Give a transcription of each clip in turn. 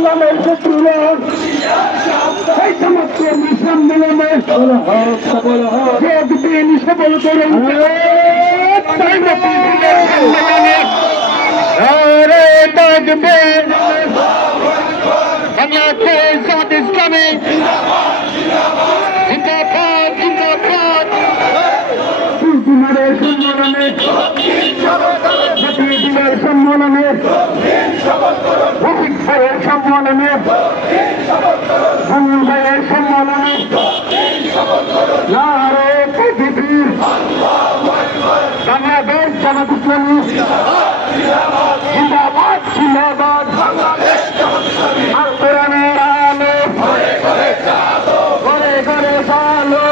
সংগ্রামের শত্রুরা এই সমস্ত সম্মেলনে যোগ দিন সফল করুন। ইসলামী সম্মেলনে সম্মেলনে রফিক ভাইয়ের সম্মেলনে মঙ্গল ভাইয়ের সম্মেলনে নারে তাকবীর বাংলাদেশ জামাত ইসলামী জিন্দাবাদ জিন্দাবাদ আল কোরআনের আলো ঘরে ঘরে আলো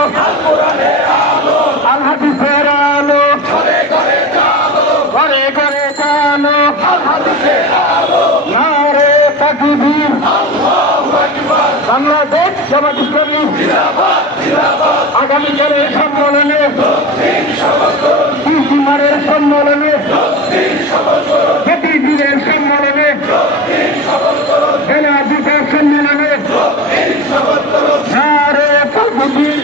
আল হাদিসের আলো ঘরে ঘরে আলো নারে তাকবীর বাংলাদেশ জামাত ইসলামী আগামীকালের সম্মেলনে কুমারের সম্মেলনে প্রতিদিনের সম্মেলনে বেলা দুটার সম্মেলনে নারে তাকবীর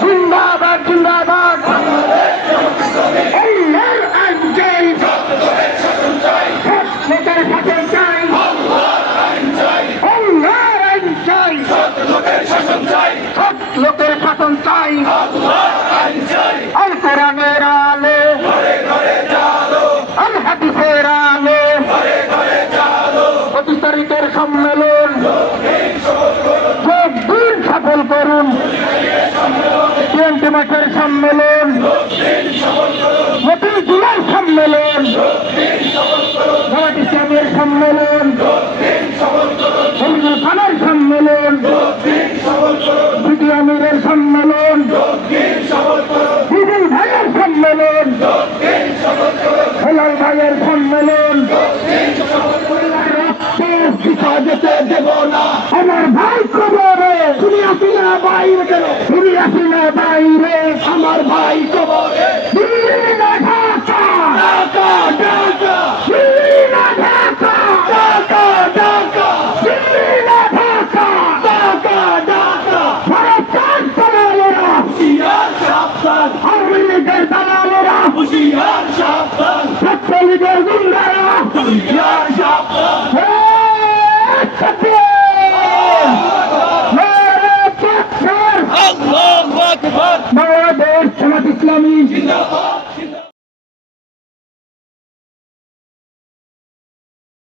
জিন্দাবাদ জিন্দাবাদ আল্লাহর আইন চাই লোকের শাসন চাই আল্লাহর আইন চাই লোকের শাসন চাই আল কোরআনের আলো আল হাদিসের আলো 25 তারিখের সম্মেলন যোগ দিন সফল করুন। 20 মাসের সম্মেলন নতুন জুলাই সম্মেলন জামাত ইসলামের সম্মেলন থানার সম্মেলন সিটি আমিরের সম্মেলন বিজয় ভাইয়ের সম্মেলন হেলাল ভাইয়ের সম্মেলন যেতে দেব না আমার ভাই কবরে শুনি আসি না বাইরে কেন শুনি আসি না বাইরে আমার ভাই কবরে দিল্লি না ঢাকা ঢাকা ঢাকা দিল্লি না ঢাকা ঢাকা ঢাকা দিল্লি না ঢাকা ঢাকা ঢাকা ভারতের দালালেরা হুশিয়ার সাবধান আওয়ামী লীগের দালালেরা হুশিয়ার সাবধান ছাত্রলীগের গুন্ডারা হুশিয়ার সাবধান বাংলাদেশ জামাত ইসলামী জিন্দাবাদ।